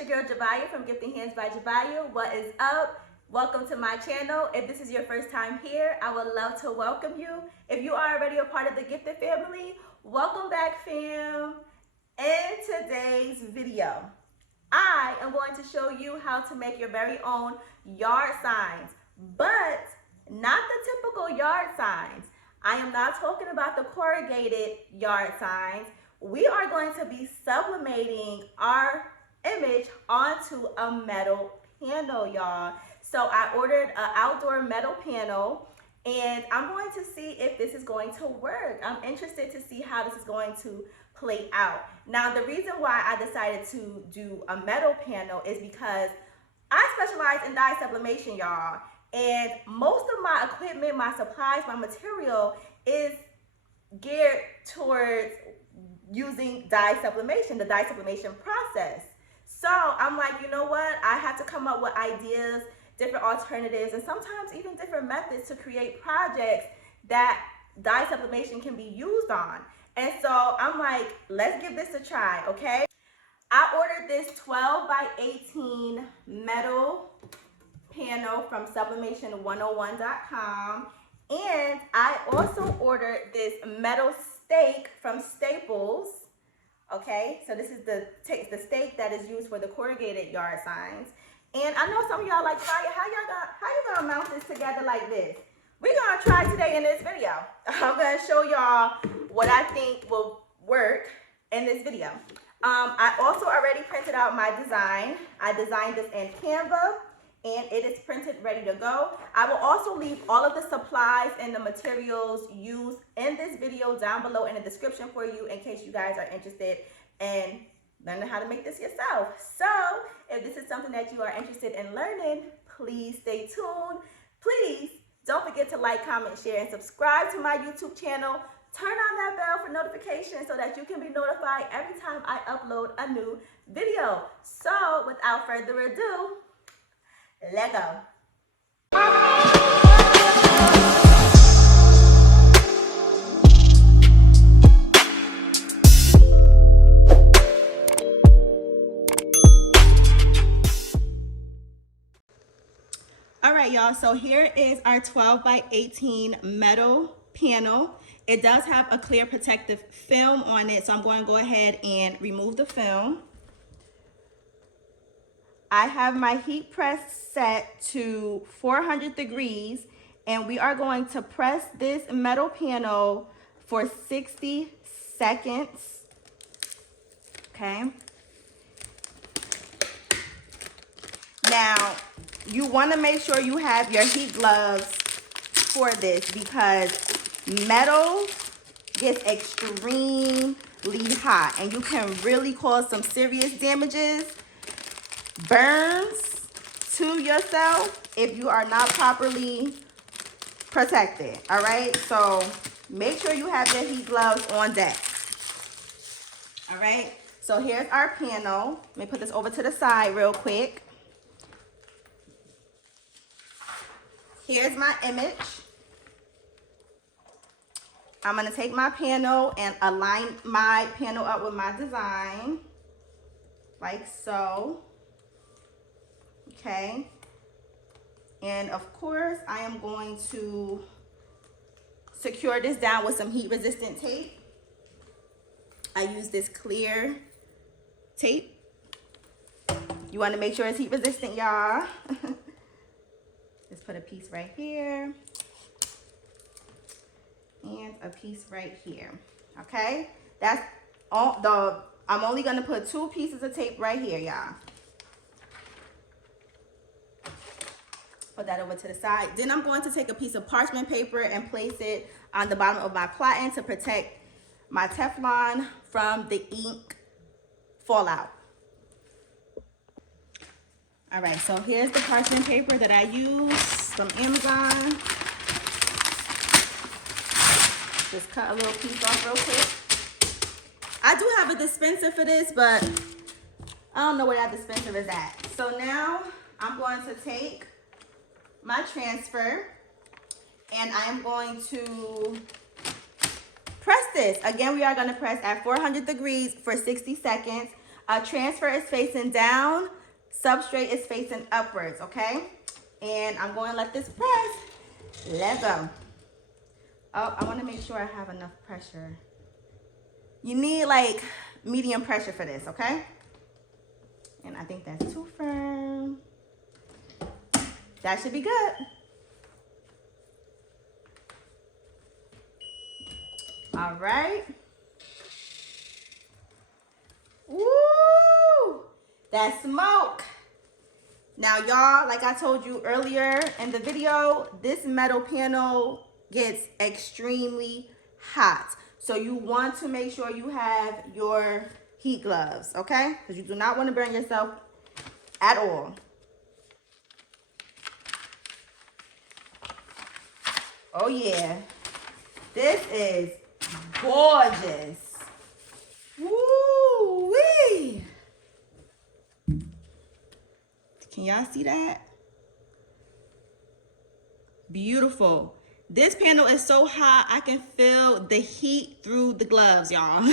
it's your girl Javiah from Gifted Hands by Javiah. What is up? Welcome to my channel. If this is your first time here, I would love to welcome you. If you are already a part of the Gifted family, welcome back, fam. In today's video, I am going to show you how to make your very own yard signs, but not the typical yard signs. I am not talking about the corrugated yard signs. We are going to be sublimating our image onto a metal panel, y'all. So I ordered an outdoor metal panel and I'm going to see if this is going to work. I'm interested to see how this is going to play out. Now, the reason why I decided to do a metal panel is because I specialize in dye sublimation, y'all. And most of my equipment, my supplies, my material is geared towards using dye sublimation, the dye sublimation process. So I'm like, you know what? I have to come up with ideas, different alternatives, and sometimes even different methods to create projects that dye sublimation can be used on. And so I'm like, let's give this a try, okay? I ordered this 12 by 18 metal panel from Sublimation101.com. And I also ordered this metal stake from Staples. Okay, so this is the stake that is used for the corrugated yard signs. And I know some of y'all like, how you gonna mount this together like this? We're gonna try today in this video. I'm gonna show y'all what I think will work in this video. I also already printed out my design. I designed this in Canva and it is printed ready to go. I will also leave all of the supplies and the materials used in this video down below in the description for you in case you guys are interested in learning how to make this yourself. So if this is something that you are interested in learning, please stay tuned. Please don't forget to like, comment, share, and subscribe to my YouTube channel. Turn on that bell for notifications so that you can be notified every time I upload a new video. So without further ado, let go. All right, y'all, so here is our 12 by 18 metal panel. It does have a clear protective film on it, so I'm going to go ahead and remove the film. I have my heat press set to 400 degrees, and we are going to press this metal panel for 60 seconds, okay? Now, you want to make sure you have your heat gloves for this because metal gets extremely hot and you can really cause some serious damages, burns to yourself if you are not properly protected. All right, so make sure you have your heat gloves on deck. All right, so here's our panel. Let me put this over to the side real quick. Here's my image. I'm gonna take my panel and align my panel up with my design, like so. Okay, and of course I am going to secure this down with some heat resistant tape. I use this clear tape. You want to make sure it's heat resistant, y'all. Just put a piece right here and a piece right here. Okay, that's all. I'm only going to put 2 pieces of tape right here, y'all. Put that over to the side. Then I'm going to take a piece of parchment paper and place it on the bottom of my platen to protect my Teflon from the ink fallout. All right, so here's the parchment paper that I use from Amazon. Just cut a little piece off real quick. I do have a dispenser for this, but I don't know where that dispenser is at. So now I'm going to take my transfer and I am going to press this. Again, we are going to press at 400 degrees for 60 seconds. transfer is facing down, substrate is facing upwards, okay? And I'm going to let this press. Let's go. Oh, I want to make sure I have enough pressure. You need like medium pressure for this, okay? And I think that's too firm. That should be good. All right. Woo! That smoke. Now, y'all, like I told you earlier in the video, this metal panel gets extremely hot. So you want to make sure you have your heat gloves, okay? Because you do not want to burn yourself at all. Oh, yeah. This is gorgeous. Woo-wee. Can y'all see that? Beautiful. This panel is so hot, I can feel the heat through the gloves, y'all.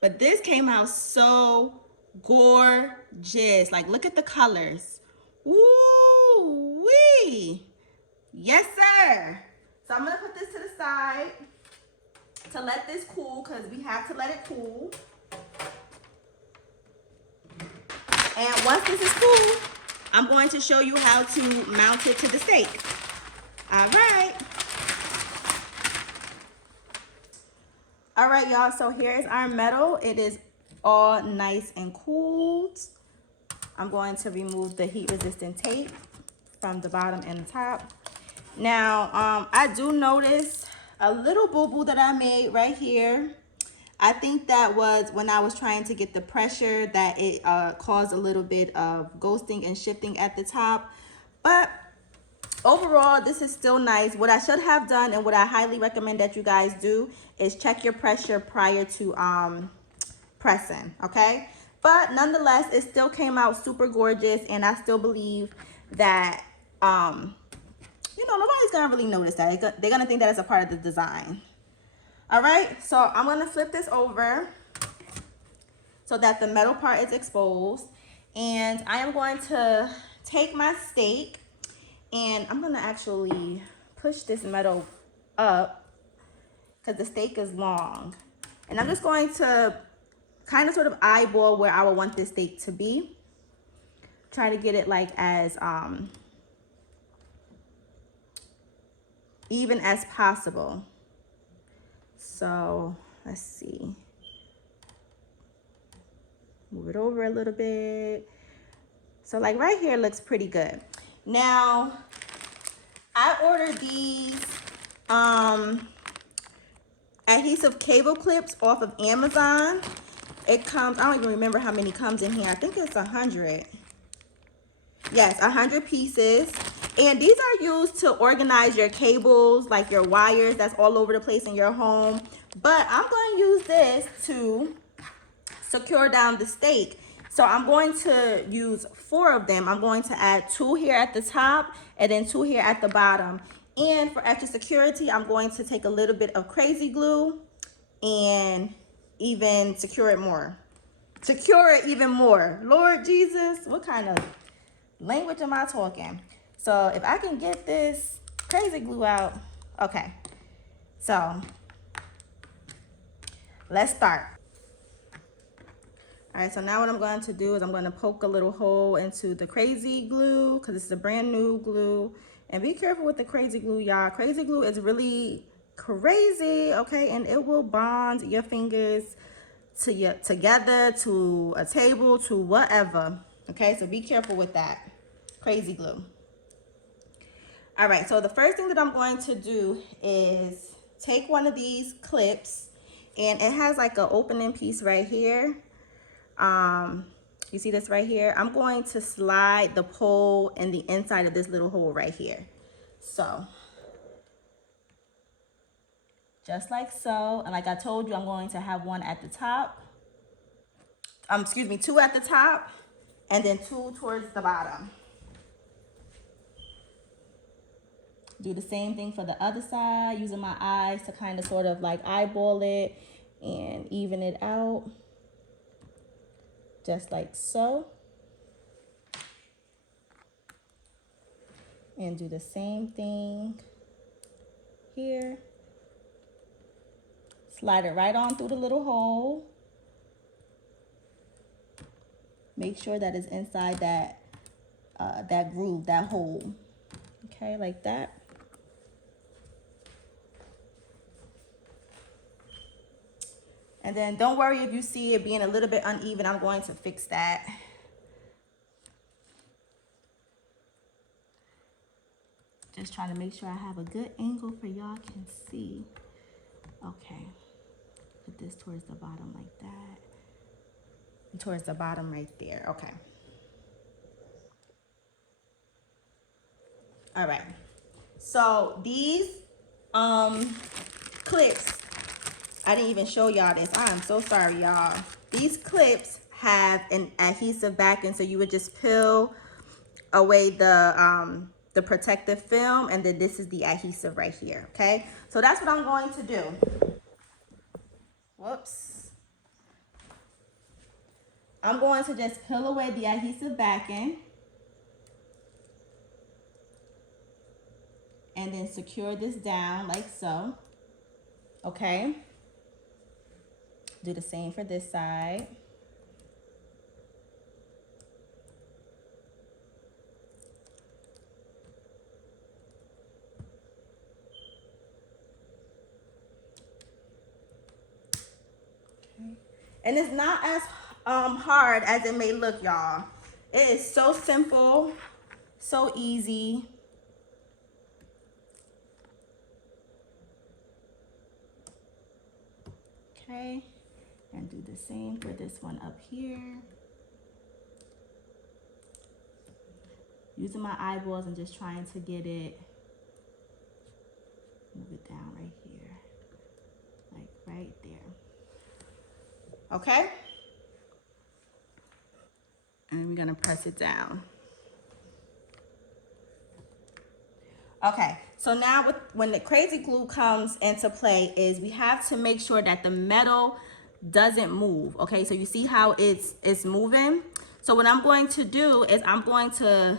But this came out so gorgeous. Like, look at the colors. Woo-wee. Yes, sir. So I'm gonna put this to the side to let this cool, because we have to let it cool. And once this is cool, I'm going to show you how to mount it to the stake. All right. All right, y'all, so here's our metal. It is all nice and cooled. I'm going to remove the heat resistant tape from the bottom and the top. Now, I do notice a little boo-boo that I made right here. I think that was when I was trying to get the pressure that it caused a little bit of ghosting and shifting at the top. But overall, this is still nice. What I should have done and what I highly recommend that you guys do is check your pressure prior to pressing, okay? But nonetheless, it still came out super gorgeous, and I still believe that, you know, nobody's gonna really notice that. They're gonna think that it's a part of the design. All right, so I'm gonna flip this over so that the metal part is exposed. And I am going to take my stake and I'm gonna actually push this metal up because the stake is long. And I'm just going to kind of sort of eyeball where I would want this stake to be. Try to get it like as even as possible. So let's see. Move it over a little bit. So like right here looks pretty good. Now, I ordered these adhesive cable clips off of Amazon. It comes, I don't even remember how many comes in here. I think it's 100. Yes, 100 pieces. And these are used to organize your cables, like your wires that's all over the place in your home. But I'm going to use this to secure down the stake. So I'm going to use 4 of them. I'm going to add 2 here at the top and then 2 here at the bottom. And for extra security, I'm going to take a little bit of crazy glue and even secure it more. Secure it even more. Lord Jesus, what kind of language am I talking? So if I can get this crazy glue out, okay. So let's start. All right, so now what I'm going to do is I'm going to poke a little hole into the crazy glue because it's a brand new glue. And be careful with the crazy glue, y'all. Crazy glue is really crazy, okay? And it will bond your fingers together, to a table, to whatever, okay? So be careful with that crazy glue. All right, so the first thing that I'm going to do is take one of these clips, and it has like an opening piece right here. You see this right here? I'm going to slide the pole in the inside of this little hole right here. So just like so. And like I told you, I'm going to have one at the top. Excuse me, 2 at the top and then 2 towards the bottom. Do the same thing for the other side, using my eyes to kind of sort of like eyeball it and even it out. just like so. And do the same thing here. Slide it right on through the little hole. Make sure that it's inside that that groove, that hole. Okay, like that. And then don't worry if you see it being a little bit uneven. I'm going to fix that. Just trying to make sure I have a good angle for y'all can see. Okay. Put this towards the bottom like that. And towards the bottom right there. Okay. All right. So these clips, I didn't even show y'all this. I am so sorry, y'all. These clips have an adhesive backing, so you would just peel away the protective film, and then this is the adhesive right here. Okay, so that's what I'm going to do. Whoops. I'm going to just peel away the adhesive backing and then secure this down like so. Okay, do the same for this side. And it's not as hard as it may look, y'all. It is so simple, so easy. Okay, and do the same for this one up here. Using my eyeballs and just trying to get it, move it down right here, like right there. Okay, and we're gonna press it down. Okay, so now when the crazy glue comes into play is we have to make sure that the metal doesn't move. Okay, so you see how it's moving. So what I'm going to do is I'm going to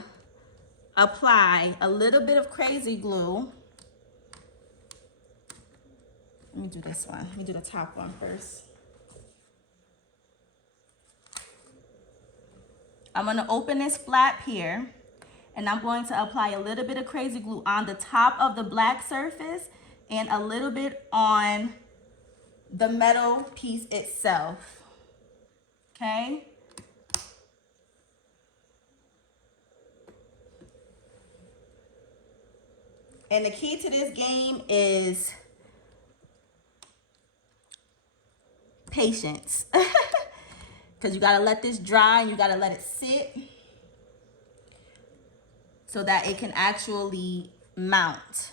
apply a little bit of crazy glue. Let me do this one. Let me do the top one first. I'm going to open this flap here, and I'm going to apply a little bit of crazy glue on the top of the black surface and a little bit on the metal piece itself. Okay? And the key to this game is patience. Because you got to let this dry and you got to let it sit so that it can actually mount.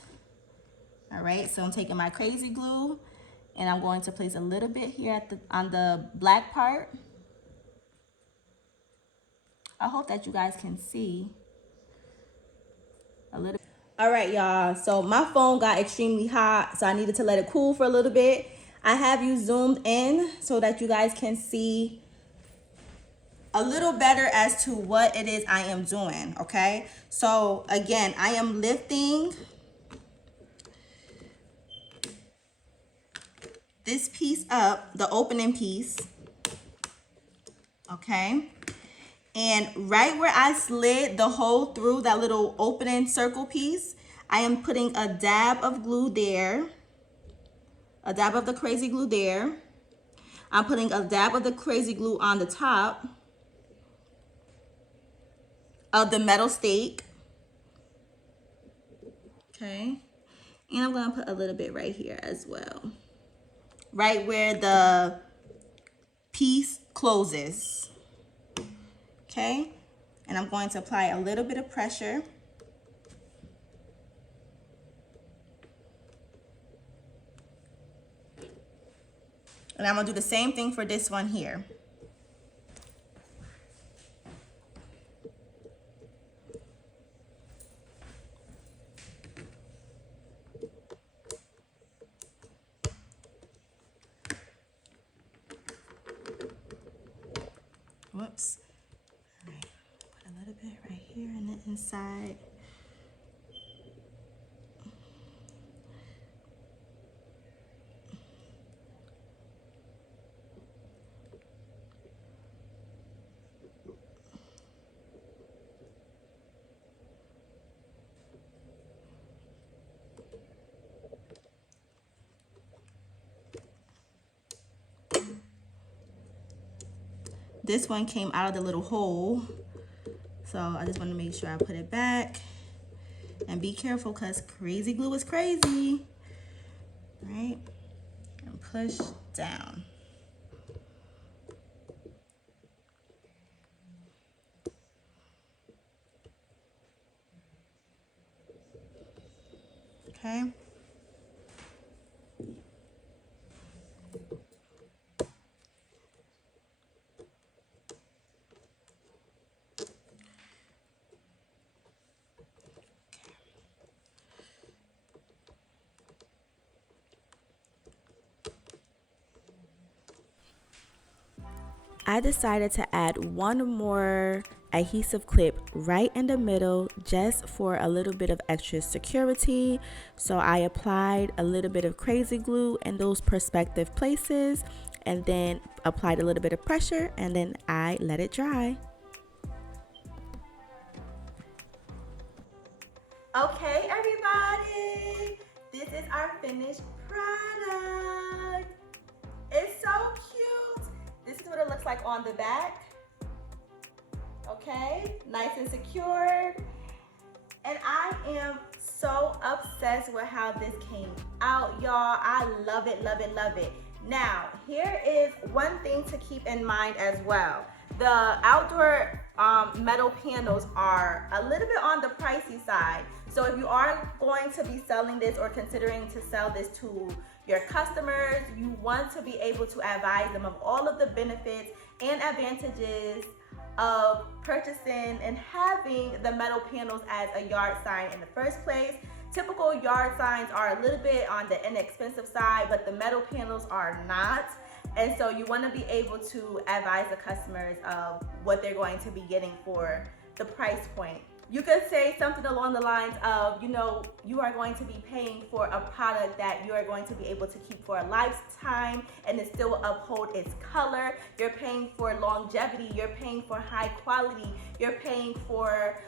All right, so I'm taking my crazy glue and I'm going to place a little bit here at on the black part. I hope that you guys can see a little. All right, y'all, so my phone got extremely hot, so I needed to let it cool for a little bit. I have you zoomed in so that you guys can see a little better as to what it is I am doing, okay? So again, I am lifting this piece up, the opening piece, okay? And right where I slid the hole through that little opening circle piece, I am putting a dab of glue there, a dab of the crazy glue there. I'm putting a dab of the crazy glue on the top of the metal stake. Okay, and I'm gonna put a little bit right here as well, right where the piece closes. Okay, and I'm going to apply a little bit of pressure. And I'm gonna do the same thing for this one here. Whoops. All right, put a little bit right here in the inside. This one came out of the little hole, so I just want to make sure I put it back. And be careful, because crazy glue is crazy. Right? And push down. Okay. I decided to add one more adhesive clip right in the middle just for a little bit of extra security. So I applied a little bit of crazy glue in those perspective places and then applied a little bit of pressure, and then I let it dry. Okay, everybody, this is our finished product. It's so cute. This is what it looks like on the back. Okay, nice and secured. And I am so obsessed with how this came out, y'all. I love it, love it, love it. Now, here is one thing to keep in mind as well. The outdoor metal panels are a little bit on the pricey side. So if you are going to be selling this or considering to sell this to your customers, you want to be able to advise them of all of the benefits and advantages of purchasing and having the metal panels as a yard sign in the first place. Typical yard signs are a little bit on the inexpensive side, but the metal panels are not. And so you want to be able to advise the customers of what they're going to be getting for the price point. You could say something along the lines of, you know, you are going to be paying for a product that you are going to be able to keep for a lifetime and it still uphold its color. You're paying for longevity. You're paying for high quality. You're paying for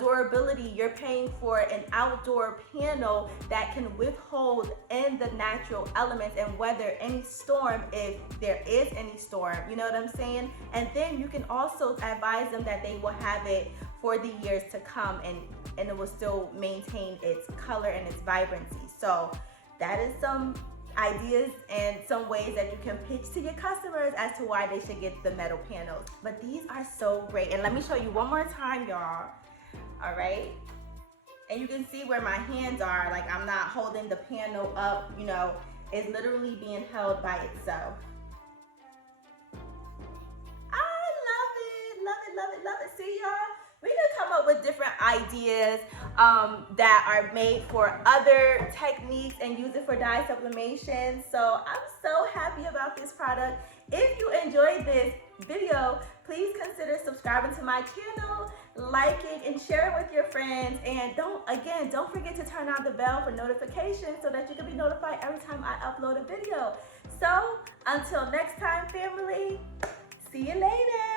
durability. You're paying for an outdoor panel that can withhold in the natural elements and weather any storm if there is any storm. You know what I'm saying? And then you can also advise them that they will have it for the years to come and it will still maintain its color and its vibrancy. So that is some ideas and some ways that you can pitch to your customers as to why they should get the metal panels. But these are so great. And let me show you one more time, y'all. All right. And you can see where my hands are. Like, I'm not holding the panel up, you know, it's literally being held by itself. I love it, love it, love it, love it. See, y'all? We can come up with different ideas that are made for other techniques and use it for dye sublimation. So I'm so happy about this product. If you enjoyed this video, please consider subscribing to my channel, liking and share it with your friends. And don't forget to turn on the bell for notifications so that you can be notified every time I upload a video. So until next time, family, see you later.